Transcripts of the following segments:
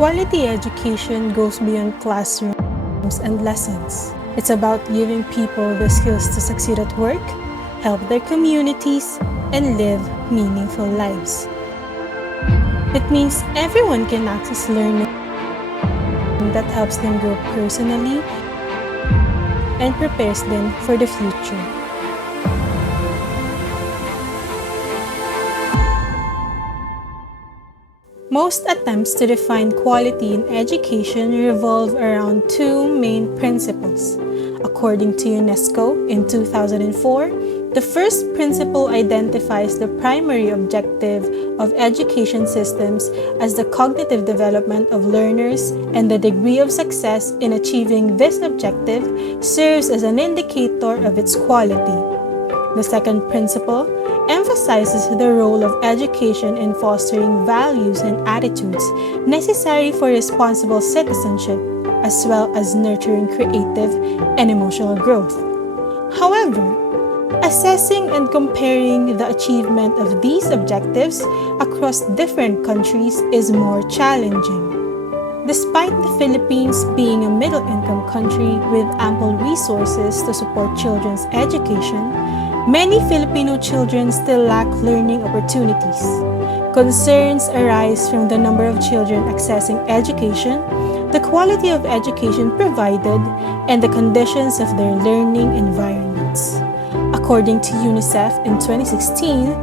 Quality education goes beyond classrooms and lessons. It's about giving people the skills to succeed at work, help their communities, and live meaningful lives. It means everyone can access learning that helps them grow personally and prepares them for the future. Most attempts to define quality in education revolve around two main principles. According to UNESCO in 2004, the first principle identifies the primary objective of education systems as the cognitive development of learners, and the degree of success in achieving this objective serves as an indicator of its quality. The second principle emphasizes the role of education in fostering values and attitudes necessary for responsible citizenship, as well as nurturing creative and emotional growth. However, assessing and comparing the achievement of these objectives across different countries is more challenging. Despite the Philippines being a middle-income country with ample resources to support children's education, many Filipino children still lack learning opportunities. Concerns arise from the number of children accessing education, the quality of education provided, and the conditions of their learning environments. According to UNICEF in 2016,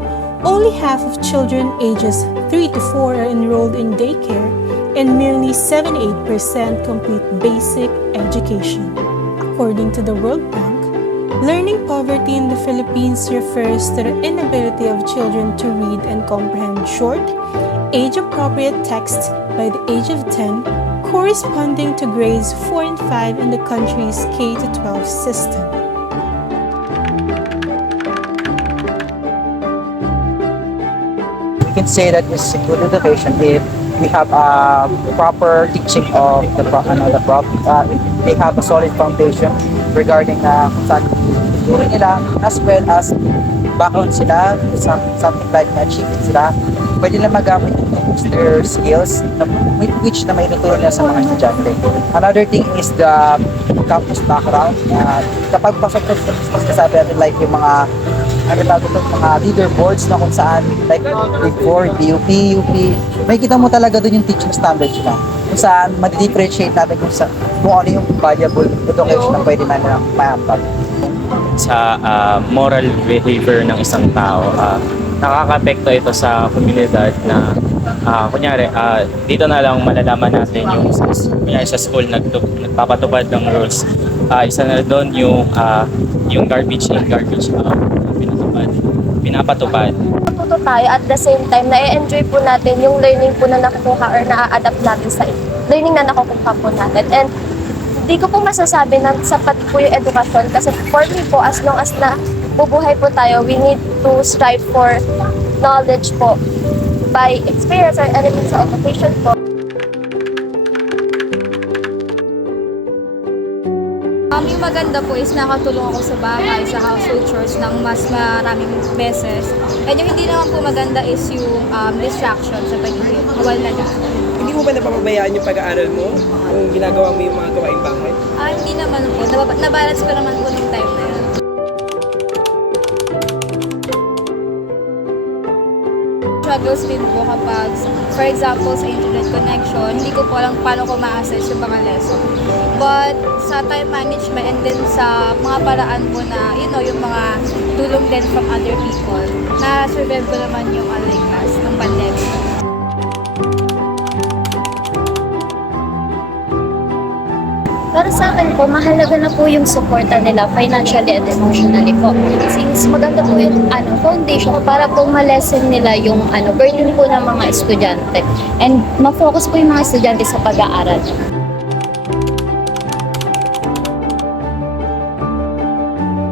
only half of children ages 3 to 4 are enrolled in daycare, and merely 78% complete basic education. According to the World Bank, learning poverty in the Philippines refers to the inability of children to read and comprehend short, age-appropriate text by the age of 10, corresponding to grades 4 and 5 in the country's K-12 system. We can say that this is a good education if we have a proper teaching of they have a solid foundation regarding kung saan turo nila, as well as background sila, something like achievement sila, pwede nila magamit to boost their skills which na may tuturo nila sa mga estudyante. Another thing is the campus background. Kapag pasok ko sabi natin like yung mga mga leaderboards na kung saan like Big 4, DUP, UP, may kita mo talaga doon yung teaching standards nila kung saan ma-differentiate natin kung ano yung valuable education na pwede natin ma-ambag. Sa moral behavior ng isang tao, nakaka-apekto ito sa komunidad na kunyari, dito na lang malalaman natin yung kunyari sa school nagpapatupad ng rules. Isa na doon yung garbage in, garbage out, pinapatupad. Natuto tayo at the same time na-enjoy po natin yung learning po na nakukuha or na-adapt natin sa learning na nakukuha po natin. And hindi ko po masasabi na sapat po yung edukasyon kasi for me po, as long as na bubuhay po tayo, we need to strive for knowledge po by experience or anything sa education po. Yung maganda po is nakatulong ako sa bahay, sa household chores ng mas maraming beses. And yung hindi naman po maganda is yung distraction sa paligid. Wala na. Hindi mo ba napapabayaan yung pag-aaral mo kung ginagawa mo yung mga gawaing bahay? Hindi naman po. Nabalance ko naman po ng time na yun. Struggles din po kapag, for example, sa internet connection, hindi ko po alam paano ko ma-access yung mga lesson. But sa time management and then sa mga paraan po na, yung mga tulong din from other people, na-survive ko naman yung online class ng pandemic. Para sa akin po, mahalaga na po yung suporta nila financially and emotionally po. Since maganda po yung foundation para po ma-lessen nila yung burden po ng mga estudyante. And ma-focus po yung mga estudyante sa pag-aaral.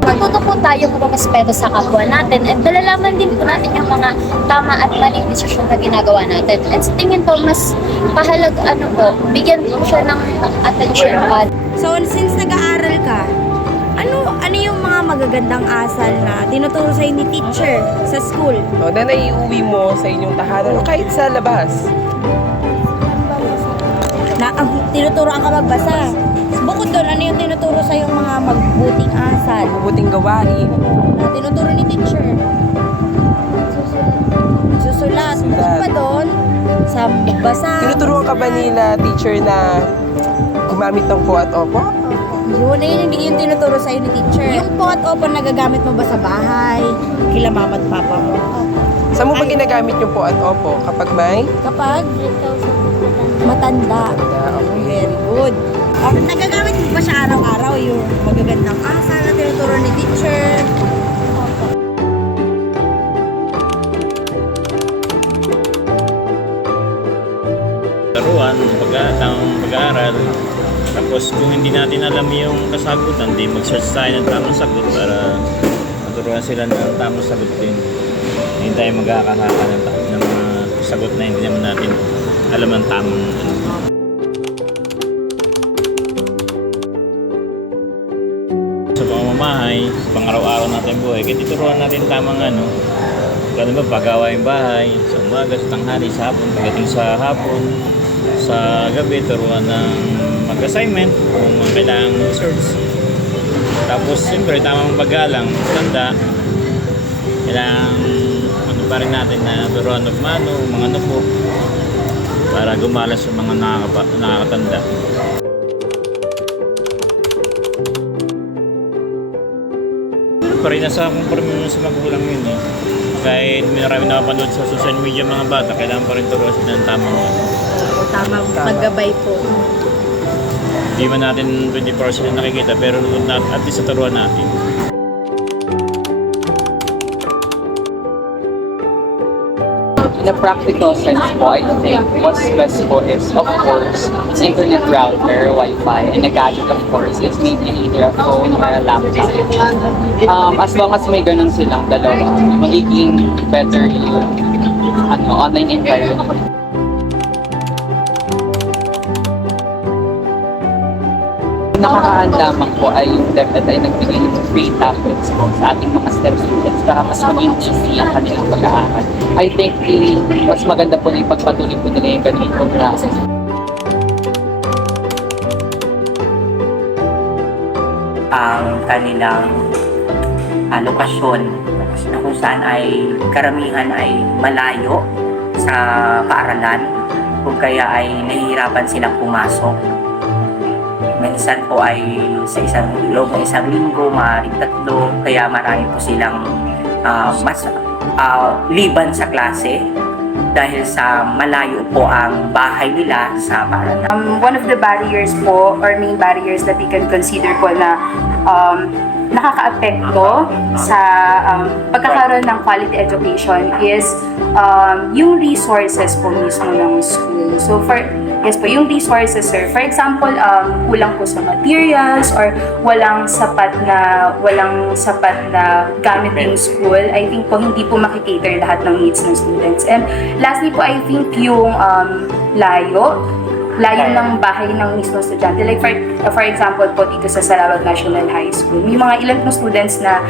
Matuto po tayo mag-respeto sa kapwa natin and nalalaman din po natin yung mga tama at maling desisyon na ginagawa natin. And sa tingin po, mas mahalaga bigyan po siya ng attention pa. So, since nag-aaral ka, ano yung mga magagandang asal na tinuturo sa'yo ni teacher sa school? Na naiuwi mo sa inyong tahanan o kahit sa labas? ang tinuturoan ka magbasa. Bukod doon, ano yung tinuturo sa yung mga magbuting asal? Mabuting gawain. Na tinuturo ni teacher? Susulat. Bukod pa doon, sa magbasa. Tinuturuan ka ba nila, teacher, na gumamit ng po at opo? Yun, ayun yung tinuturo sa'yo ni teacher. Yung po at opo nagagamit mo ba sa bahay? Kila mama at papa mo? Saan mo ba ginagamit yung po at opo? Kapag may? Kapag matanda. Okay. Very good. Nagagamit mo ba siya araw-araw yung magagandang asal na tinuturo ni teacher? Turuan, tamang pag-aaral. Tapos kung hindi natin alam yung kasagutan, di mag-search tayo ng tamang sagot para maturuan sila ng tamang sagot din. Hindi tayo magkakahaka ng mga sagot na hindi naman natin alam ang tamang sa pamamahay, sa pang-araw-araw natin buhay, kaya tuturuan natin tamang ano ba, paggawa yung bahay, sa umaga, sa tanghali, sa hapon, pagdating sa hapon, sa gabi, turuan ng mag-assignment, kung kailangan research. Tapos, siyempre, tamang paggalang, tanda, kailangan ano pa rin natin na turuan ng mano, mga nupo, para gumalas sa mga nakakatanda. Pa rin nasa kompromiso sa magulang yun eh. Kahit marami nakapanood sa social media mga bata, kailangan pa rin turuan sila ng tamang Tamang paggabay po. Hindi man natin 24/7 nakikita, pero at least sa turuan natin. In a practical sense po, I think what's best po is, of course, internet router, Wi-Fi, and a gadget, of course, is maybe either a phone or a laptop. As long as may ganun silang dalawa, magiging better yung online environment. Nakakaaan lamang po ay yung DepEd ay nagbigay ng free tablets po sa ating mga STEM students para mas maging easy ang kanilang pag-aaral. I think mas maganda po na ipagpatuloy po nila yung ganitong process. Ang kanilang lokasyon na kung saan ay karamihan ay malayo sa paaralan kung kaya ay nahihirapan silang pumasok. Minsan po ay sa loob ng isang linggo, maaaring 3, kaya marami po silang mas liban sa klase dahil sa malayo po ang bahay nila sa paaralan. One of the barriers po, or main barriers that we can consider po na nakaka-apekto sa pagkakaroon ng quality education is yung resources po mismo ng school. So yes po, yung resources, sir. For example, kulang po sa materials or walang sapat na gamit yung school. I think po hindi po makikater lahat ng needs ng students. And lastly po, I think yung layo ng bahay ng mismo estudyante. Like for example po dito sa Salawag National High School, may mga ilan po students na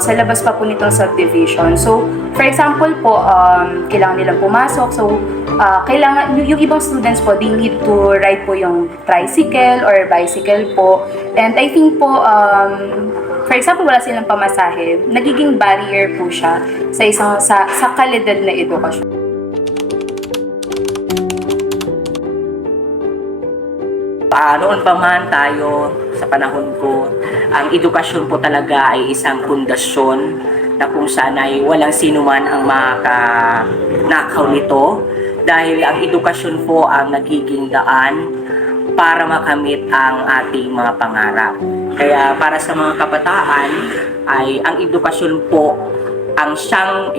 sa labas pa po nitong subdivision. So, for example po, kailangan nilang pumasok. So, kailangan, yung ibang students po, they need to ride po yung tricycle or bicycle po. And I think po, for example, wala silang pamasahe, nagiging barrier po siya sa kalidad na edukasyon. Noon pa man tayo, sa panahon ko, ang edukasyon po talaga ay isang pundasyon na kung saan ay walang sino man ang makanakaw nito dahil ang edukasyon po ang nagiging daan para makamit ang ating mga pangarap. Kaya para sa mga kabataan ay ang edukasyon po ang siyang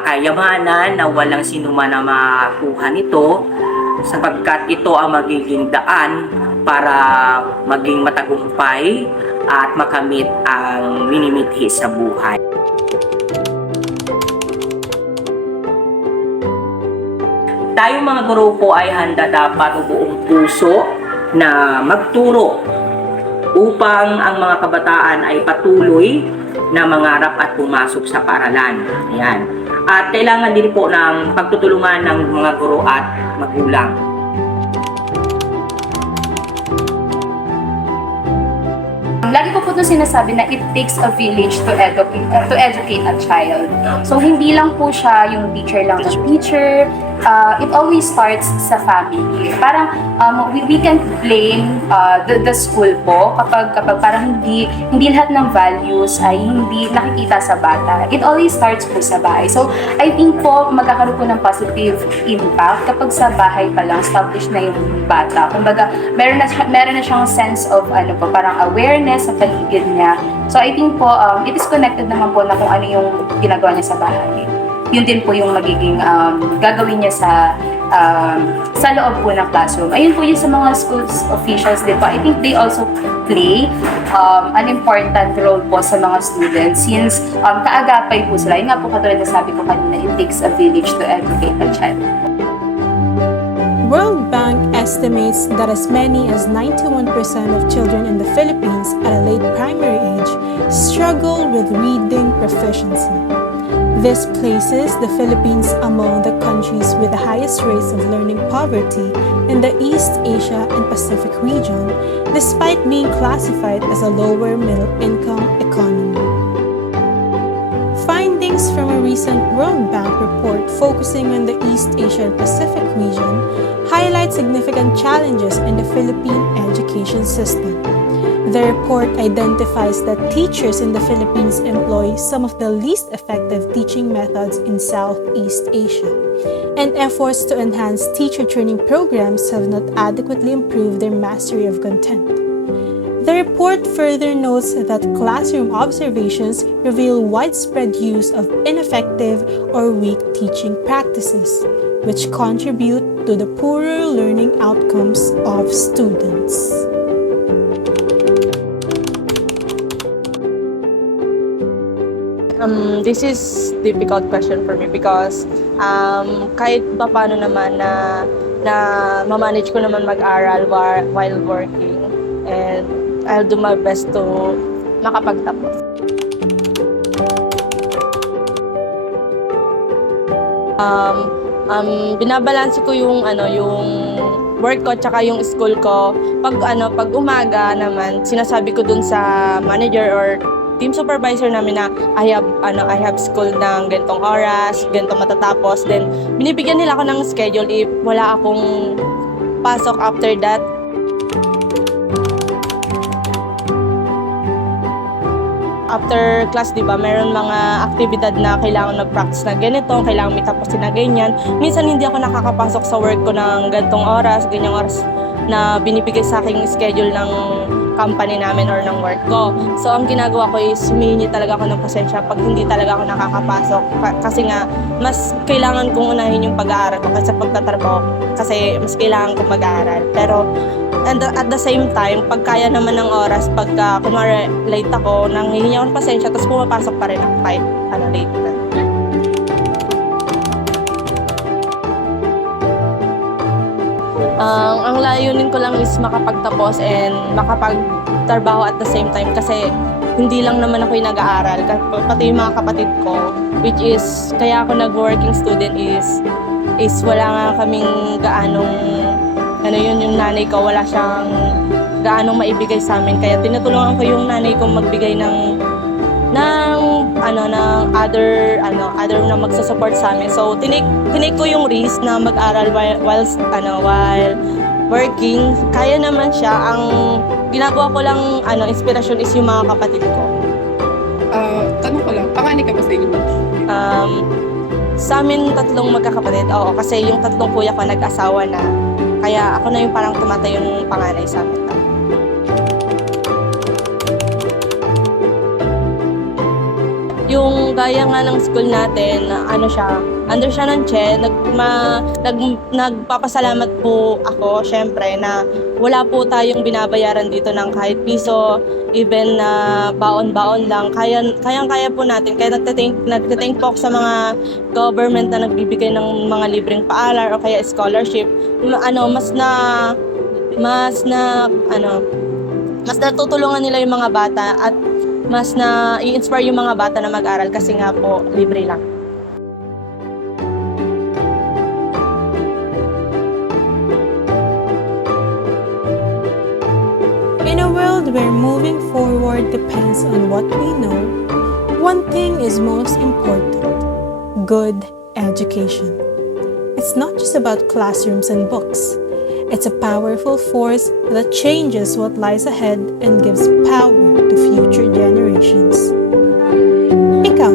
kayamanan na walang sino man na makuha nito sapagkat ito ang magiging daan para maging matagumpay at makamit ang minimithi sa buhay. Tayong mga guro po ay handa dapat buong puso na magturo upang ang mga kabataan ay patuloy na mangarap at pumasok sa paaralan. Ayan. At kailangan din po ng pagtutulungan ng mga guro at magulang. po ito sinasabi na it takes a village to educate a child. So hindi lang po siya yung teacher lang ng teacher. It always starts sa family. Parang we can blame the school po kapag parang hindi lahat ng values ay hindi nakikita sa bata. It always starts po sa bahay. So I think po magkakaroon po ng positive impact kapag sa bahay pa lang established na yung bata. Kumbaga meron na siyang sense of parang awareness sa paligid niya. So I think po it is connected naman po na kung ano yung ginagawa niya sa bahay. Yun din po yung magiging gagawin niya sa loob po ng classroom. Ayun po yun sa mga schools officials din po. I think they also play an important role po sa mga students since kaagapay po sila. Yun nga po katulad na sabi ko kanina, it takes a village to educate a child. World Bank estimates that as many as 91% of children in the Philippines at a late primary age struggle with reading proficiency. This places the Philippines among the countries with the highest rates of learning poverty in the East Asia and Pacific region, despite being classified as a lower middle income economy. Findings from a recent World Bank report focusing on the East Asia and Pacific region highlight significant challenges in the Philippine education system. The report identifies that teachers in the Philippines employ some of the least effective teaching methods in Southeast Asia, and efforts to enhance teacher training programs have not adequately improved their mastery of content. The report further notes that classroom observations reveal widespread use of ineffective or weak teaching practices, which contribute to the poorer learning outcomes of students. This is difficult question for me because kahit pa paano naman na ma-manage ko naman mag-aral while working, and I'll do my best to makapagtapos. Binabalanse ko yung work ko tsaka yung school ko. Pag umaga naman, sinasabi ko dun sa manager or team supervisor namin na I have school ng ganitong oras, ganitong matatapos. Then binibigyan nila ako ng schedule if wala akong pasok after that. After class, di ba, meron mga aktibidad na kailangan mag-practice na ganito, kailangan may tapusin na ganyan. Minsan hindi ako nakakapasok sa work ko ng ganitong oras, ganyang oras na binibigay sa aking schedule ng company namin or ng work ko. So ang ginagawa ko is humihingi talaga ako ng pasensya pag hindi talaga ako nakakapasok. Kasi nga, mas kailangan kong unahin yung pag-aaral ko kaysa pagtatrabaho kasi mas kailangan kong mag-aaral. Pero and at the same time, pag kaya naman ng oras, pagka kunwari late ako, nanghihingi ako ng pasensya, tapos pumapasok pa rin ako kahit late na. Ang layunin ko lang is makapagtapos and makapagtrabaho at the same time kasi hindi lang naman ako yung nag-aaral, pati yung mga kapatid ko, which is kaya ako nag-working student is wala nga kaming gaanong yung nanay ko, wala siyang gaanong maibigay sa amin, kaya tinutulungan ko yung nanay ko magbigay ng other na magsusupport sa amin. So tinake ko yung risk na mag-aral while working. Kaya naman siya. Ang ginagawa ko lang inspirasyon is yung mga kapatid ko. Tanong ko lang, panganay ka ba sa inyo? Sa amin tatlong magkakapatid. Oo, kasi yung tatlong kuya ko nag-asawa na. Kaya ako na yung parang tumatay yung panganay sa amin. Yung gaya nga ng school natin, under siya ng CHE, nagpapasalamat po ako, syempre, na wala po tayong binabayaran dito ng kahit piso, even na baon-baon lang. Kayang-kaya po natin. Kaya nagtithank po ako sa mga government na nagbibigay ng mga libreng paaral o kaya scholarship. Mas natutulungan nila yung mga bata at mas na i-inspire yung mga bata na mag-aral kasi nga po libre lang. In a world where moving forward depends on what we know, one thing is most important: good education. It's not just about classrooms and books. It's a powerful force that changes what lies ahead and gives power to future generations. Ikaw,